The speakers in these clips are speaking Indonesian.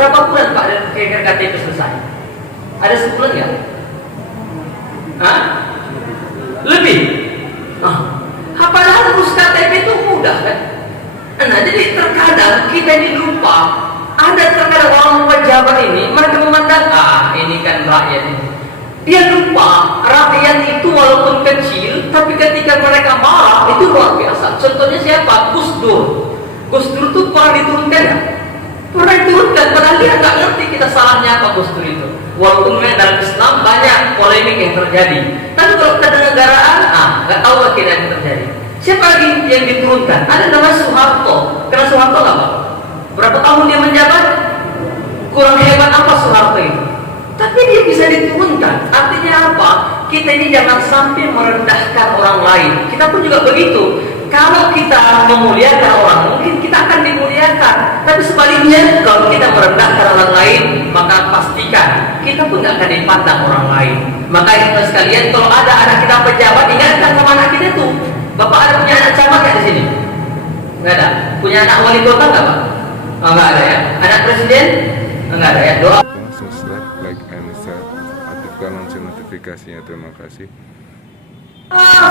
berapa bulan Pak kira-kira KTP selesai? Ada sebulan nggak? Hah? Lebih? Padahal urus KTP itu mudah kan? Nah, jadi terkadang kita ini lupa. Ada terkadang orang pejabat ini, mereka memandang, ini kan rakyat ini. Dia lupa, rakyat itu walaupun kecil, tapi ketika mereka marah, itu luar biasa. Contohnya siapa? Gus Dur. Gus Dur itu pernah diturunkan ya? Pernah diturunkan, padahal dia nggak ngerti kita salahnya apa Gus Dur itu. Walaupun dalam Islam banyak polemik yang terjadi. Tapi kalau kenegaraan, nggak tahu lagi yang terjadi. Siapa lagi yang diturunkan? Ada namanya Soeharto. Karena Soeharto nggak apa? Berapa tahun dia menjabat? Kurang hebat apa Soeharto itu? Tapi dia bisa diturunkan. Artinya apa? Kita ini jangan sampai merendahkan orang lain. Kita pun juga begitu. Kalau kita memuliakan orang, mungkin kita akan dimuliakan. Tapi sebaliknya, kalau kita merendahkan orang lain, maka pastikan kita pun nggak akan dipandang orang lain. Maka itu sekalian, kalau ada anak kita pejabat, ingatkan sama anak kita tuh. Bapak ada punya anak camat nggak di sini? Nggak ada. Punya anak wali kota nggak Pak? Nggak ada ya. Anak presiden? Nggak ada ya. Doa. Subscribe, like, and share. Aktifkan lonceng notifikasinya. Terima kasih.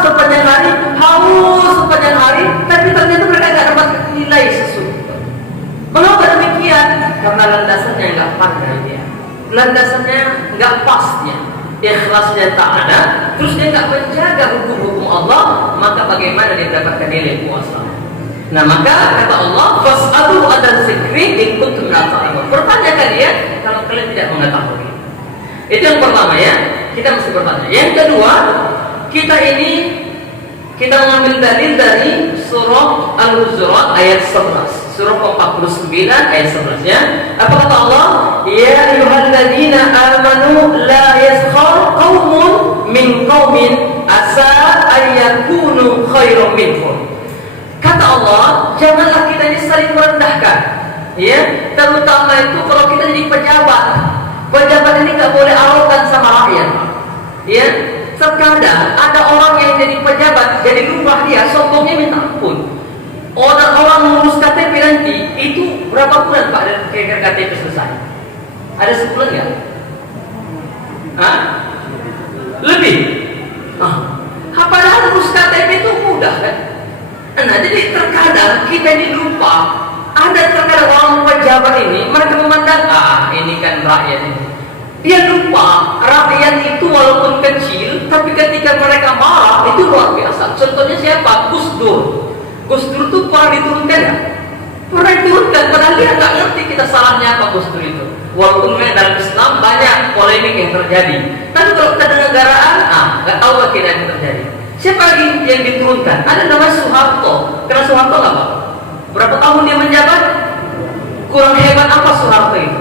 Sepanjang hari, haus sepanjang hari, tapi ternyata mereka nggak dapat nilai sesuatu. Mengapa demikian? Karena landasannya nggak pandai dia. Landasannya nggak pas dia. Ikhlasnya tak ada, terus dia nggak menjaga hukum-hukum Allah, maka bagaimana dia mendapatkan nilai puasa? Nah, maka kata Allah, fas'alu an dzikri in kuntum la ta'lamun. Bertanyakan dia kalau kalian tidak mengetahui. Itu yang pertama ya, kita mesti bertanya. Yang kedua, kita mengambil dalil dari surah Al-Hujurat ayat 11. Surah 49 ayat 11 ya. Apa kata Allah? Ya ayyuhalladzina amanu la yaskhar qaumun min qaumin asa ayyakunu khairum minhum. Kata Allah, janganlah kita ini saling merendahkan. Ya, terutama itu kalau kita jadi pejabat. Pejabat ini nggak boleh arogan sama rakyat. Ya, terkadang ada orang yang jadi pejabat, jadi lurah dia, sombongnya minta ampun. Orang mengurus KTP nanti, itu berapa bulan Pak kira-kira KTP selesai? Ada sebulan nggak? Lebih? Padahal urus KTP itu mudah kan? Nah, jadi terkadang kita ini lupa. Ada terkadang orang pejabat ini, mereka memandang, ini kan rakyat ini. Dia lupa, rakyat itu walaupun kecil, tapi ketika mereka marah, itu luar biasa. Contohnya siapa? Gus Dur. Gus Dur itu pernah diturunkan ya? Pernah diturunkan, padahal dia nggak ngerti kita salahnya apa Gus Dur itu. Walaupun dalam Islam banyak polemik yang terjadi. Tapi kalau kenegaraan, nggak tahu lagi yang terjadi. Siapa lagi yang diturunkan? Ada namanya Soeharto. Karena Soeharto nggak apa? Berapa tahun dia menjabat? Kurang hebat apa Soeharto itu?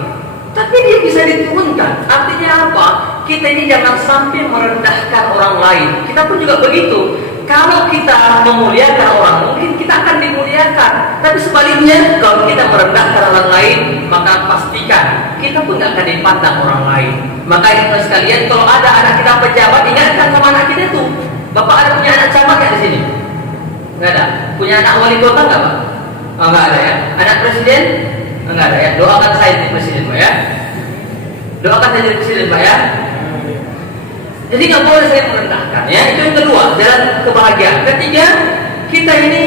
Tapi dia bisa diturunkan. Artinya apa? Kita ini jangan sampai merendahkan orang lain. Kita pun juga begitu. Kalau kita memuliakan orang, mungkin kita akan dimuliakan. Tapi sebaliknya, kalau kita merendahkan orang lain, maka pastikan kita pun nggak akan dipandang orang lain. Maka itu sekalian, kalau ada anak kita pejabat, ingatkan sama anak kita tuh. Bapak ada punya anak camat nggak di sini? Nggak ada. Punya anak wali kota nggak Pak? Nggak ada ya. Anak presiden? Nggak ada ya. Doakan saya jadi presiden Pak ya. Doakan saya jadi presiden Pak ya. Jadi nggak boleh saya merendahkan ya. Itu yang kedua, jalan kebahagiaan. Ketiga, kita ini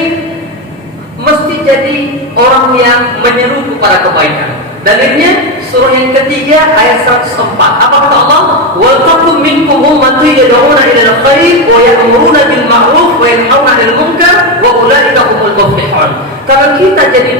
mesti jadi orang yang menyeru kepada kebaikan. Dalilnya surah yang ketiga ayat 104. Apa kata Allah? Wal takum minkum ummatun yad'una ila al-khair wa ya'muruna bil ma'ruf wa yanhauna 'anil munkar wa ulaika humul muflihun. Kalau kita jadi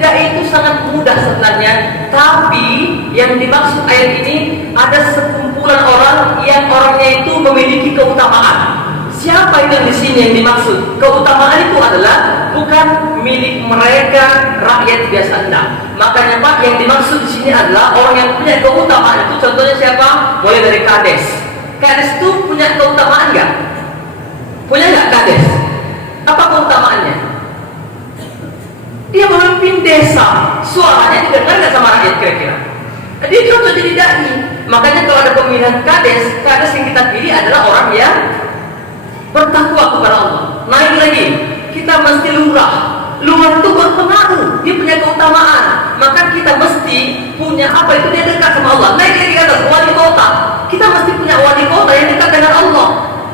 dai itu sangat mudah sebenarnya, tapi yang dimaksud ayat ini ada sekumpulan orang yang orangnya itu memiliki keutamaan. Siapa itu di sini yang dimaksud? Keutamaan itu adalah bukan milik mereka rakyat biasa, enggak. Makanya Pak, yang dimaksud di sini adalah orang yang punya keutamaan itu. Contohnya siapa? Mulai dari kades. Kades itu punya keutamaan enggak? Punya enggak kades? Apa keutamaannya? Dia memimpin desa, suaranya didengar nggak sama rakyat kira-kira? Dia cocok jadi dai. Makanya kalau ada pemilihan kades yang kita pilih adalah orang yang bertakwa kepada Allah. Naik lagi, kita mesti lurah. Lurah itu berpengaruh, dia punya keutamaan. Maka kita mesti punya apa itu? Dia dekat sama Allah. Naik lagi ke atas, wali kota. Kita mesti punya wali kota yang dekat dengan Allah.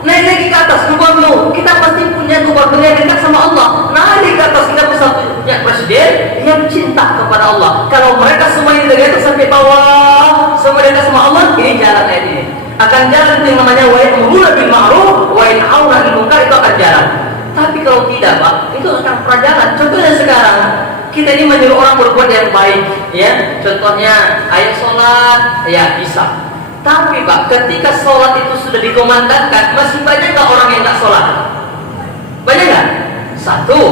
Naik lagi ke atas, gubernur. Kita pasti punya gubernur yang dekat sama Allah. Naik ke atas, kita bisa punya presiden yang cinta kepada Allah. Kalau mereka semua yang dari atas sampai bawah, semua dekat sama Allah, ini jalan ayat ini. Akan jalan itu yang namanya wa ya'muruna bil ma'ruf wa yanhauna 'anil munkar, itu akan jalan. Tapi kalau tidak, Pak, itu akan pernah jalan. Contohnya sekarang, kita ini menyuruh orang berbuat yang baik, ya. Contohnya, ayo sholat, ya bisa. Tapi Pak, ketika sholat itu sudah dikomandangkan, masih banyak nggak orang yang nggak sholat? Banyak nggak? Satu,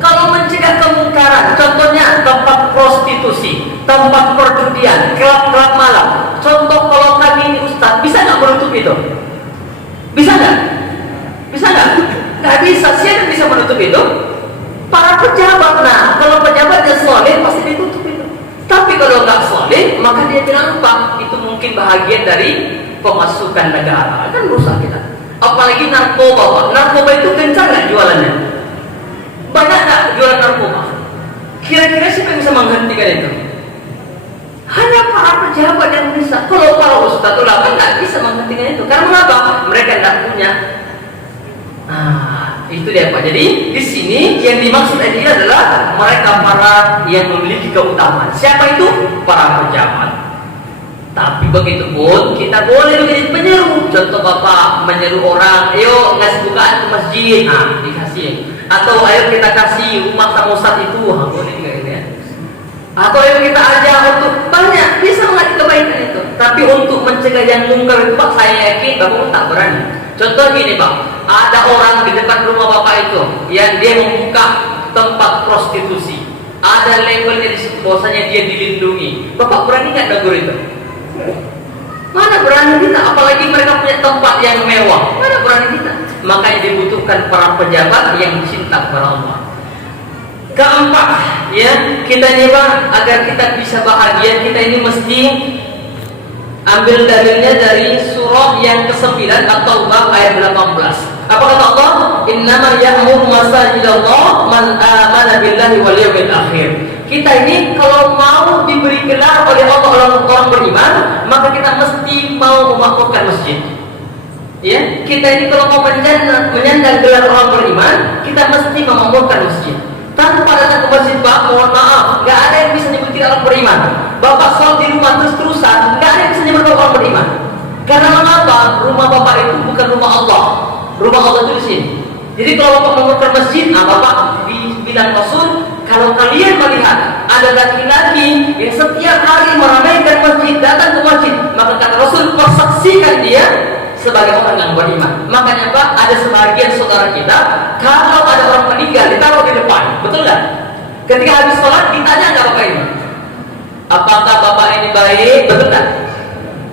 kalau mencegah kemungkaran, contohnya tempat prostitusi, tempat perjudian, klub-klub malam. Contoh kalau kami ini Ustaz, bisa nggak menutup itu? Bisa nggak? Bisa nggak? Nggak bisa. Siapa yang bisa menutup itu? Para pejabat. Nah, kalau pejabatnya soleh pasti ditutup itu. Tapi kalau nggak soleh, maka dia bilang apa? Itu mungkin bahagian dari pemasukan negara. Kan rusak kita. Apalagi narkoba, Pak. Narkoba itu kencang nggak jualannya? Banyak nggak jualan narkoba? Kira-kira siapa yang bisa menghentikan itu? Hanya para pejabat yang bisa. Kalau para ustadz ulama nggak bisa menghentikan itu. Karena mengapa? Mereka nggak punya. Nah, itu dia Pak. Jadi di sini yang dimaksud ini adalah mereka para yang memiliki keutamaan. Siapa itu? Para pejabat. Tapi begitu pun kita boleh menjadi penyeru. Contoh Bapak menyeru orang, ayo ngasih bukaan ke masjid, nah dikasih. Atau ayo kita kasih rumah kamu saat itu, boleh nggak ini ya? Atau ayo kita ajak untuk banyak bisa mengasih kebaikan itu. Tapi untuk mencegah yang mungkar itu Pak, saya yakin Bapak pun tak berani. Contoh gini Pak, ada orang di depan rumah Bapak itu yang dia membuka tempat prostitusi. Ada labelnya di situ bahwasanya dia dilindungi. Bapak berani nggak negur itu? Mana berani kita, apalagi mereka punya tempat yang mewah. Mana berani kita? Makanya dibutuhkan para pejabat yang cinta kepada Allah. Keempat, ya, kita ini Pak, agar kita bisa bahagia, kita ini mesti ambil dalilnya dari surah yang ke-9 At-Taubah ayat 18. Apa kata Allah? Innama ya'muru masajidallah man amana billahi wal yawmil akhir. Kita ini kalau mau diberi gelar oleh Allah orang beriman, maka kita mesti mau memakmurkan masjid. Ya, kita ini kalau mau menyandang gelar orang beriman, kita mesti memakmurkan masjid. Tanpa datang ke masjid, Pak, mohon maaf, nggak ada yang bisa nyebut kita orang beriman. Bapak sholat di rumah terus-terusan, nggak ada yang bisa nyebut orang beriman. Karena mengapa? Rumah Bapak itu bukan rumah Allah. Rumah Allah itu di sini. Jadi kalau Bapak memakmurkan masjid, nah Bapak bilang Rasul, kalau kalian melihat ada laki-laki yang setiap hari meramaikan masjid, datang ke masjid, maka kata Rasul, persaksikan dia sebagai orang yang beriman. Makanya Pak, ada sebagian saudara kita, kalau ada orang meninggal ditaruh di depan, betul nggak? Ketika habis sholat ditanya nggak Bapak ini, apakah Bapak ini baik, betul nggak?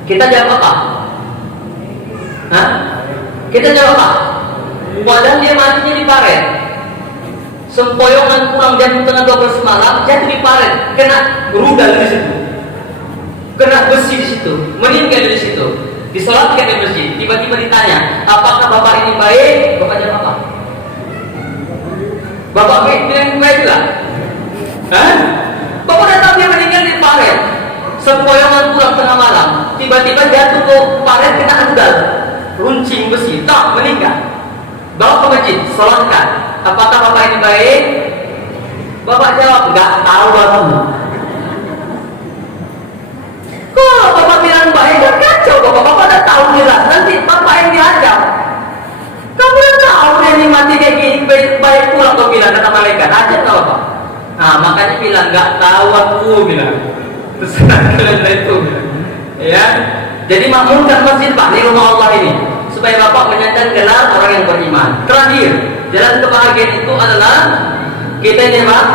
Kita jawab apa? Hah? Kita jawab apa? Padahal dia matinya di paret. Sempoyongan pulang jam tengah 12 malam, jatuh di paret, kena rudal di situ, kena besi di situ, meninggal di situ. Disolatkan di masjid, tiba-tiba ditanya, apakah Bapak ini baik? Bapak jawab apa? Bapak bilang baik juga? Hah? Bapak datang dia meninggal di paret, sempoyongan pulang tengah malam, tiba-tiba jatuh ke paret, kena rudal, runcing besi, tak meninggal. Bawa ke masjid, solatkan. Apakah Bapak ini baik? Bapak jawab, nggak tahu aku. Kok Bapak bilang baik, kan kacau Bapak. Bapak udah tahu jelas, nanti Bapak yang diajak. Kamu udah tahu dia ini mati kayak gini, baik pulang kau bilang, kata malaikat. Ajak tau Bapak. Nah makanya bilang, nggak tahu aku bilang. Terserah kalian itu. Ya, jadi makmurkan masjid Pak, di rumah Allah ini, supaya Bapak menyandang gelar orang yang beriman. Terakhir, jalan kebahagiaan itu adalah kita ini Pak,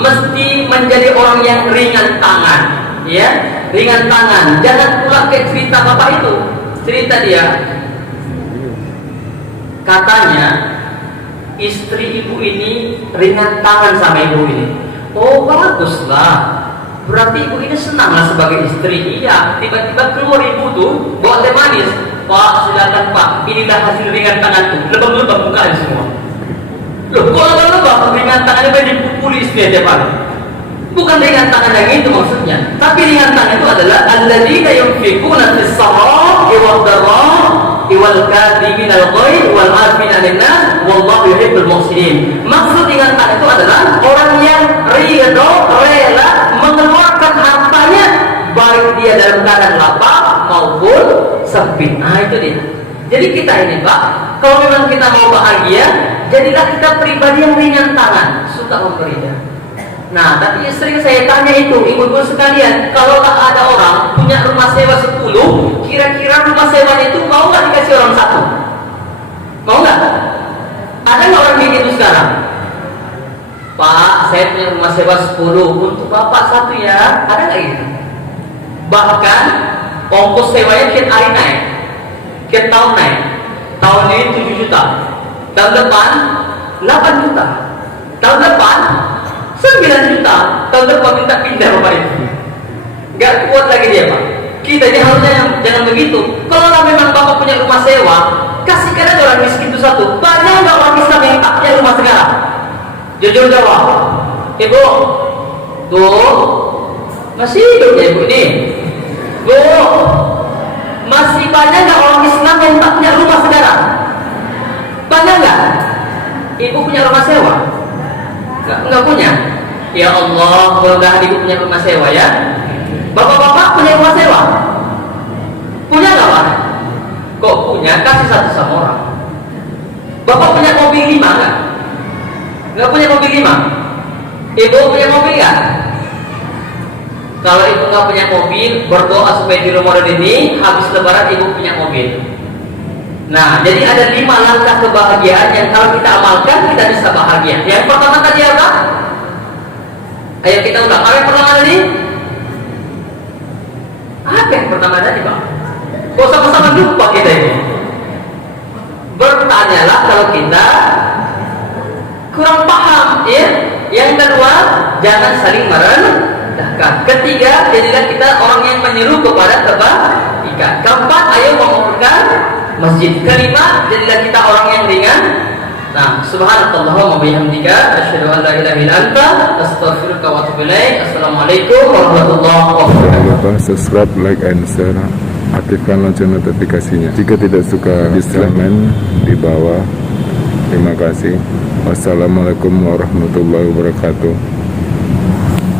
mesti menjadi orang yang ringan tangan, ya, ringan tangan. Jangan pula kayak cerita Bapak itu, cerita dia, katanya istri ibu ini ringan tangan sama ibu ini. Oh baguslah, berarti ibu ini senanglah sebagai istri. Iya, tiba-tiba keluar ibu tuh bawa teh manis. Pak, silakan Pak, inilah hasil ringan tanganku. Lebam-lebam mukanya semua. Loh, kok lebam-lebam ringan tangannya banyak dipukuli istri aja Pak. Bukan ringan tangan yang itu maksudnya, tapi ringan tangan itu adalah alladzina yunfiquna fis sarra'i wad dharra'i wal kadhimin al ghaidh wal 'afina 'anil nas wallahu yuhibbul muhsinin. Maksud ringan tangan itu adalah orang yang ridho, rela mengeluarkan hartanya baik dia dalam keadaan lapang maupun sempit. Nah, itu dia. Jadi kita ini, Pak, kalau memang kita mau bahagia, jadilah kita pribadi yang ringan tangan, suka memberi. Nah, tapi sering saya tanya itu, ibu-ibu sekalian, kalau tak ada orang punya rumah sewa 10, kira-kira rumah sewa itu mau nggak dikasih orang satu? Mau nggak? Ada nggak orang kayak gitu sekarang? Pak, saya punya rumah sewa 10, untuk bapak satu ya, ada nggak gitu? Bahkan ongkos sewanya tiap hari naik, tiap tahun naik. Tahun ini 7 juta, tahun depan 8 juta, tahun depan 9 juta, tahun depan minta pindah bapak itu. Gak kuat lagi dia, Pak. Kita ini harusnya jangan begitu. Kalau memang bapak punya rumah sewa, kasihkan aja orang miskin itu satu. Banyak nggak orang Islam yang tak punya rumah sekarang? Jujur jawab. Ibu, tuh masih hidup ya ibu ini. Bu, masih banyak nggak orang Islam yang tak punya rumah sekarang? Banyak nggak? Ibu punya rumah sewa? Nggak punya. Ya Allah, mudah-mudahan ibu punya rumah sewa ya. Bapak-bapak punya rumah sewa? Punya nggak, Pak? Kok punya? Kasih satu sama orang. Bapak punya mobil 5 nggak? Nggak punya mobil 5. Ibu punya mobil nggak? Kalau ibu nggak punya mobil, berdoa supaya di Ramadan ini habis Lebaran ibu punya mobil. Nah, jadi ada 5 langkah kebahagiaan yang kalau kita amalkan kita bisa bahagia. Yang pertama tadi apa? Ayo kita ulang. Apa yang pertama tadi? Apa yang pertama tadi, Pak? Kok sama-sama lupa kita ini? Bertanyalah kalau kita kurang paham, ya. Yang kedua, jangan saling merendahkan. Ketiga, jadilah kita orang yang menyeru kepada kebaikan. Keempat, ayo mengumpulkan masjid. Kelima, jadilah kita orang yang ringan. Nah, subhanallah wa bihamdika asyhadu an la ilaha illa anta astaghfiruka wa atubu ilaik. Assalamualaikum warahmatullahi wabarakatuh. Jangan lupa subscribe, like, and share. Aktifkan lonceng notifikasinya. Jika tidak suka, bisa komen di bawah. Terima kasih. Wassalamualaikum warahmatullahi wabarakatuh.